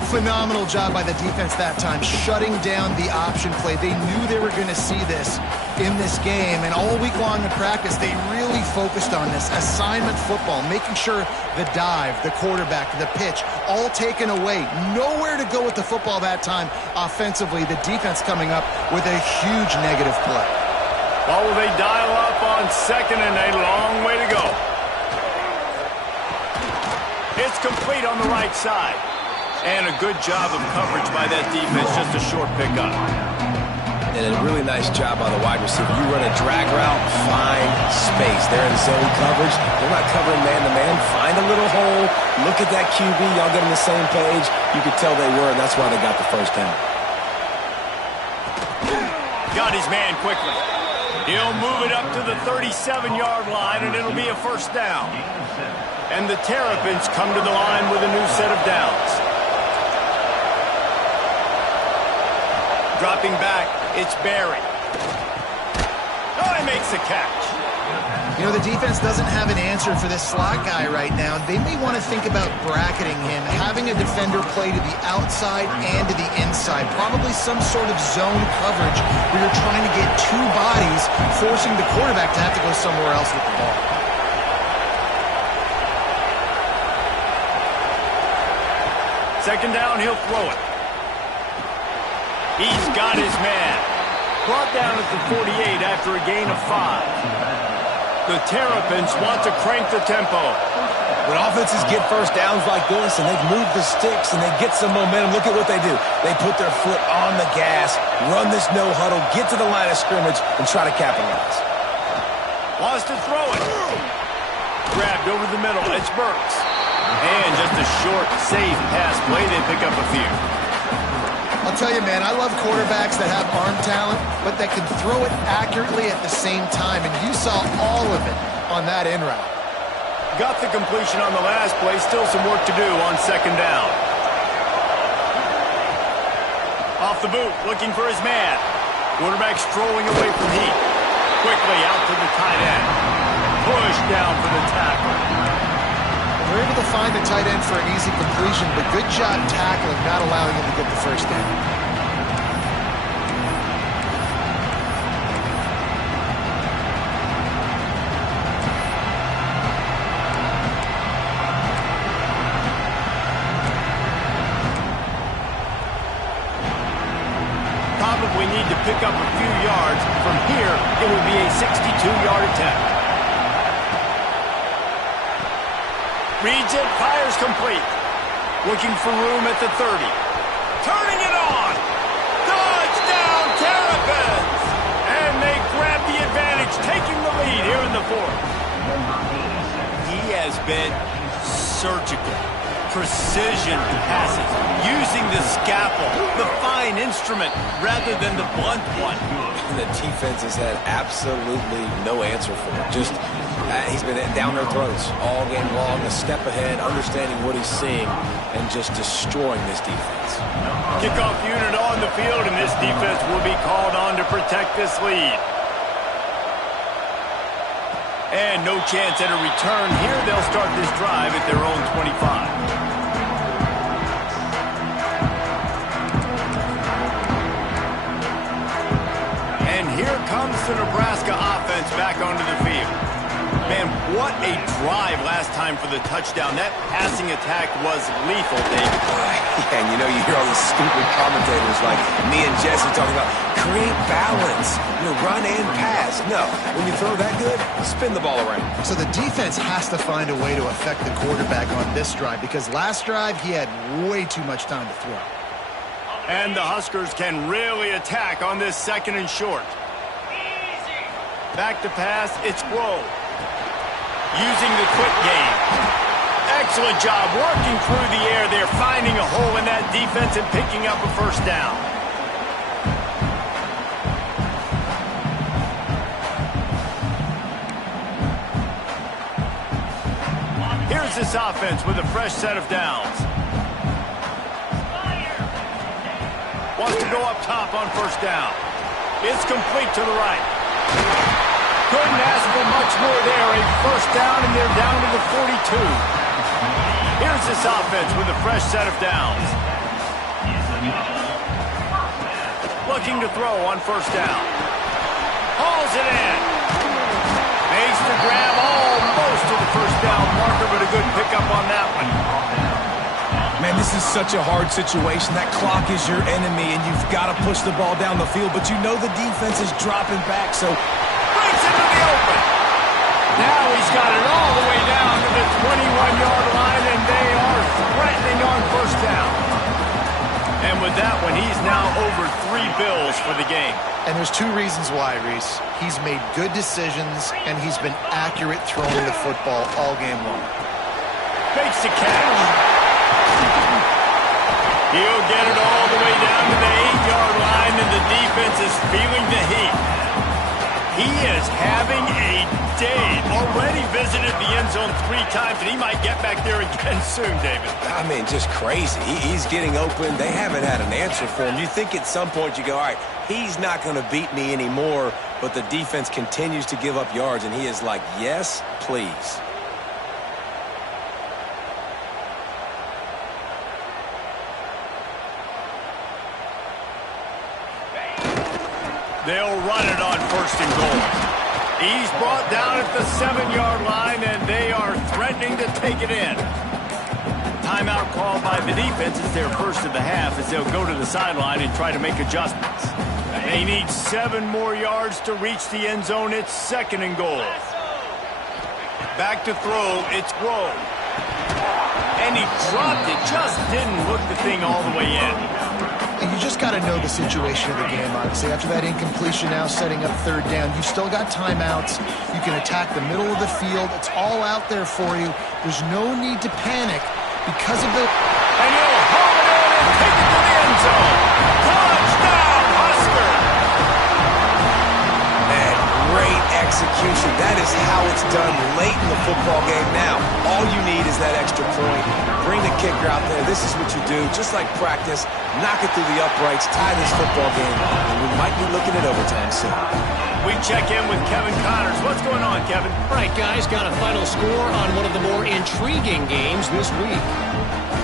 phenomenal job by the defense that time, shutting down the option play. They knew they were going to see this in this game, and all week long in practice, they really focused on this assignment football, making sure the dive, the quarterback, the pitch, all taken away. Nowhere to go with the football that time offensively. The defense coming up with a huge negative play. Well, will they dial up on second and a long way to go? It's complete on the right side. And a good job of coverage by that defense, just a short pickup. And a really nice job by the wide receiver. You run a drag route, find space. They're in zone coverage. They're not covering man-to-man. Find a little hole. Look at that QB. Y'all get on the same page. You could tell they were, and that's why they got the first down. Got his man quickly. He'll move it up to the 37-yard line, and it'll be a first down. And the Terrapins come to the line with a new set of downs. Dropping back, it's Barry. Oh, he makes the catch. You know, the defense doesn't have an answer for this slot guy right now. They may want to think about bracketing him, having a defender play to the outside and to the inside. Probably some sort of zone coverage where you're trying to get two bodies, forcing the quarterback to have to go somewhere else with the ball. Second down, he'll throw it. He's got his man. Brought down at the 48 after a gain of 5. The Terrapins want to crank the tempo. When offenses get first downs like this and they've moved the sticks and they get some momentum, look at what they do. They put their foot on the gas, run this no huddle, get to the line of scrimmage, and try to capitalize. Wants to throw it. Grabbed over the middle. It's Burks. And just a short, safe pass play. They pick up a few. I'll tell you, man, I love quarterbacks that have arm talent, but that can throw it accurately at the same time, and you saw all of it on that in route. Got the completion on the last play. Still some work to do on second down. Off the boot, looking for his man. Quarterback strolling away from heat. Quickly out to the tight end. Push down for the tackle. They're able to find the tight end for an easy completion, but good job tackling, not allowing him to get the first down. Probably need to pick up a few yards. From here, it would be a 62-yard attempt. Reads it, fires complete. Looking for room at the 30. Turning it on! Touchdown, Terrapins! And they grab the advantage, taking the lead here in the fourth. He has been surgical. Precision passes, using the scalpel, the fine instrument, rather than the blunt one. The defense has had absolutely no answer for it. Just, he's been down their throats all game long, a step ahead, understanding what he's seeing, and just destroying this defense. Kickoff unit on the field, and this defense will be called on to protect this lead. And no chance at a return here. They'll start this drive at their own 25. And here comes the Nebraska offense back onto the field. Man, what a drive last time for the touchdown. That passing attack was lethal, Dave. And you know, you hear all these stupid commentators like me and Jesse talking about create balance, run and pass. No, when you throw that good, spin the ball around. So the defense has to find a way to affect the quarterback on this drive, because last drive he had way too much time to throw. And the Huskers can really attack on this second and short. Back to pass, it's Grove. Using the quick game. Excellent job working through the air there, finding a hole in that defense and picking up a first down. Here's this offense with a fresh set of downs. Wants to go up top on first down. It's complete to the right. Couldn't ask for much more there. A first down, and they're down to the 42. Here's this offense with a fresh set of downs. Looking to throw on first down. Hauls it in. Makes the grab almost to the first down marker, but a good pickup on that one. Man, this is such a hard situation. That clock is your enemy, and you've got to push the ball down the field, but you know the defense is dropping back, so... Breaks into the open. Now he's got it all the way down to the 21-yard line, and they are threatening on first down. And with that one, he's now over 3 bills for the game. And there's 2 reasons why, Reese. He's made good decisions, and he's been accurate throwing the football all game long. Makes the catch. He'll get it all the way down to the 8-yard line, and the defense is feeling the heat. He is having a day. Already visited the end zone 3 times, and he might get back there again soon, David. I mean, just crazy. He's getting open. They haven't had an answer for him. You think at some point you go, all right, he's not going to beat me anymore, but the defense continues to give up yards, and he is like, yes, please. They'll run it on first and goal. He's brought down at the 7-yard line, and they are threatening to take it in. Timeout called by the defense. It's their first of the half as they'll go to the sideline and try to make adjustments. They need 7 more yards to reach the end zone. It's second and goal. Back to throw. It's Grove. And he dropped it. Just didn't look the thing all the way in. And you just got to know the situation of the game, honestly. After that incompletion now setting up third down, you've still got timeouts. You can attack the middle of the field. It's all out there for you. There's no need to panic because of the... And he'll haul it in and take it to the end zone. Touchdown, Husker! Man, great execution. That is how it's done late in the football game now. All you need is that extra point. Bring the kicker out there. This is what you do. Just like practice, knock it through the uprights, tie this football game, and we might be looking at overtime soon. We check in with Kevin Connors. What's going on, Kevin? All right, guys, got a final score on one of the more intriguing games this week.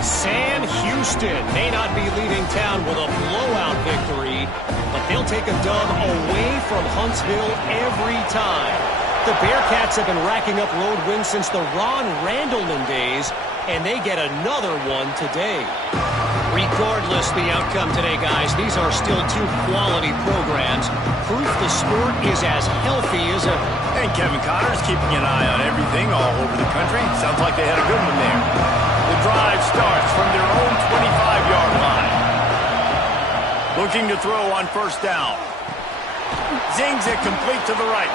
Sam Houston may not be leaving town with a blowout victory, but they'll take a dub away from Huntsville every time. The Bearcats have been racking up road wins since the Ron Randleman days, and they get another one today. Regardless the outcome today, guys, these are still 2 quality programs. Proof the sport is as healthy as ever. And Kevin Connors keeping an eye on everything all over the country. Sounds like they had a good one there. The drive starts from their own 25-yard line. Looking to throw on first down. Zings it complete to the right.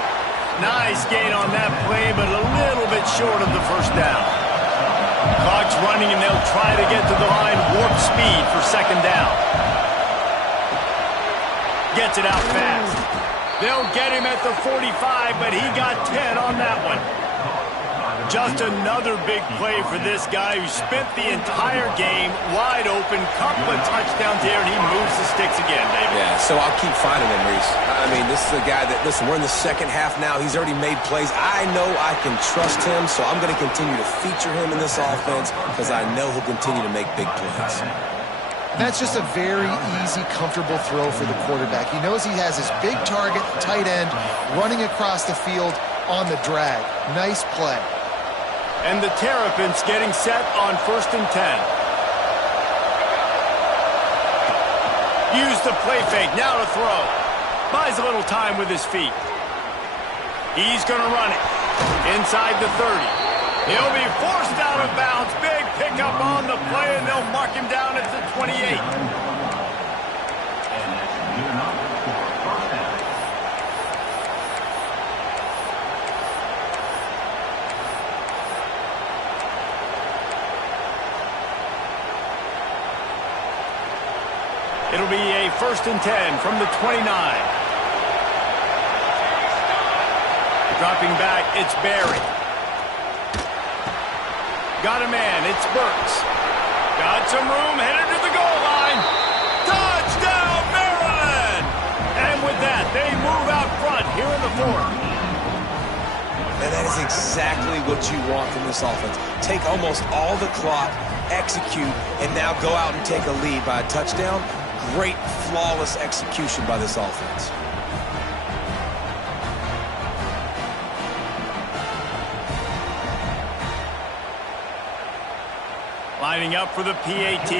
Nice gain on that play, but a little bit short of the first down. Clock's running, and they'll try to get to the line warp speed for second down. Gets it out fast. They'll get him at the 45, but he got 10 on that one. Just another big play for this guy who spent the entire game wide open. Couple of touchdowns there, and he moves the sticks again, David. Yeah, so I'll keep finding him, Reese. I mean, this is a guy that, listen, we're in the second half now. He's already made plays. I know I can trust him, so I'm going to continue to feature him in this offense because I know he'll continue to make big plays. That's just a very easy, comfortable throw for the quarterback. He knows he has his big target, tight end, running across the field on the drag. Nice play. And the Terrapins getting set on first and 10. Use the play fake, now to throw. Buys a little time with his feet. He's going to run it inside the 30. He'll be forced out of bounds. Big pickup on the play, and they'll mark him down at the 28. It'll be a first and 10 from the 29. Dropping back, it's Barry. Got a man, it's Burks. Got some room, headed to the goal line. Touchdown, Maryland! And with that, they move out front here in the 4th. And that is exactly what you want from this offense. Take almost all the clock, execute, and now go out and take a lead by a touchdown. Great, flawless execution by this offense. Lining up for the PAT.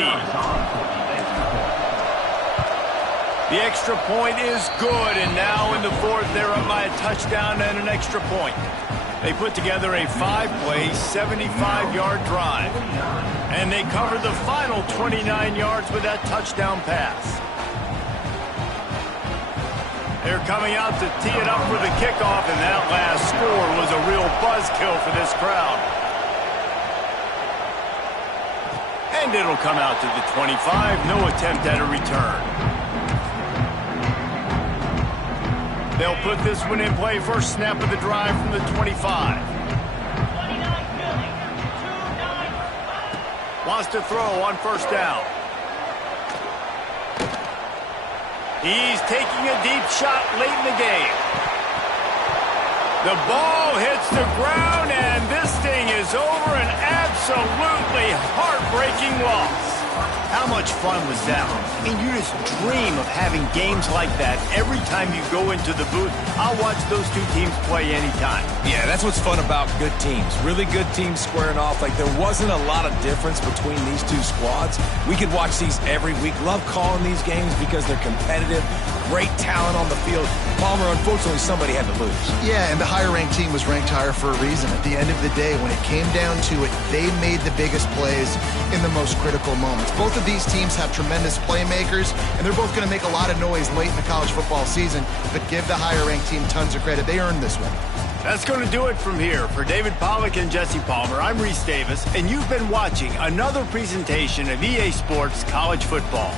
The extra point is good, and now in the fourth, they're up by a touchdown and an extra point. They put together a 5-play, 75-yard drive, and they covered the final 29 yards with that touchdown pass. They're coming out to tee it up for the kickoff, and that last score was a real buzzkill for this crowd. And it'll come out to the 25, no attempt at a return. They'll put this one in play, first snap of the drive from the 25. Wants to throw on first down. He's taking a deep shot late in the game. The ball hits the ground, and this thing is over, an absolutely heartbreaking loss. How much fun was that? And you just dream of having games like that every time you go into the booth. I'll watch those two teams play anytime. Yeah, that's what's fun about good teams. Really good teams squaring off. Like, there wasn't a lot of difference between these two squads. We could watch these every week. Love calling these games because they're competitive. Great talent on the field. Palmer, unfortunately, somebody had to lose. Yeah, and the higher-ranked team was ranked higher for a reason. At the end of the day, when it came down to it, they made the biggest plays in the most critical moments. Both of these teams have tremendous playmakers, and they're both going to make a lot of noise late in the college football season, but give the higher-ranked team tons of credit. They earned this one. That's going to do it from here. For David Pollack and Jesse Palmer, I'm Reese Davis, and you've been watching another presentation of EA Sports College Football.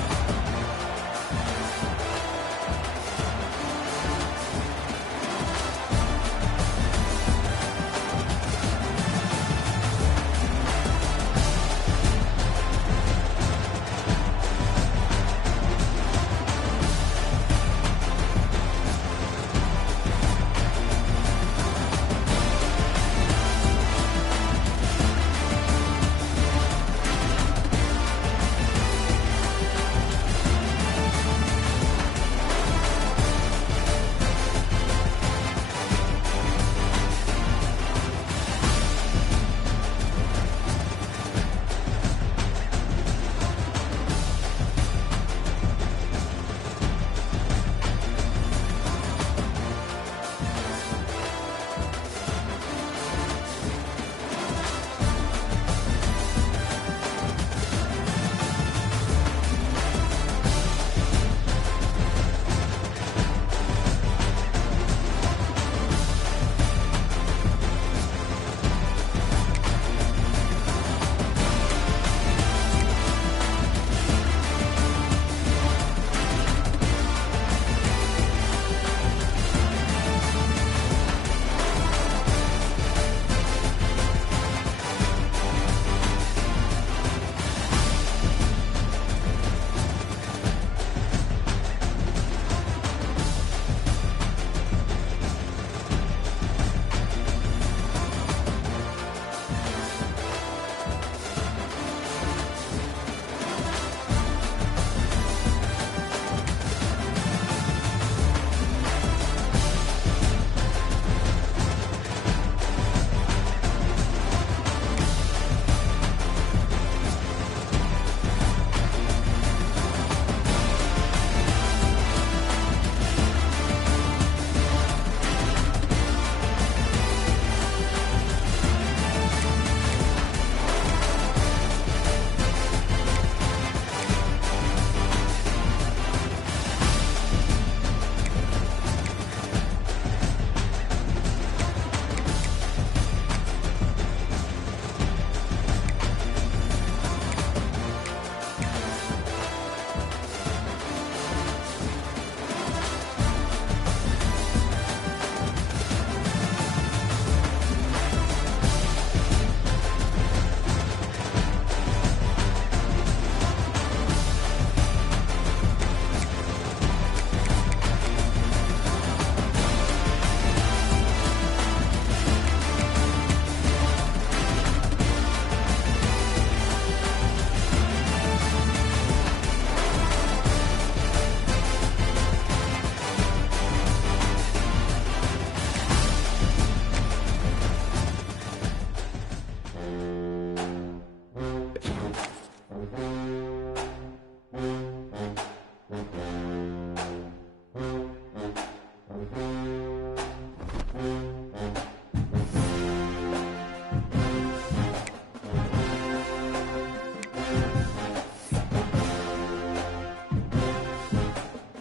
it.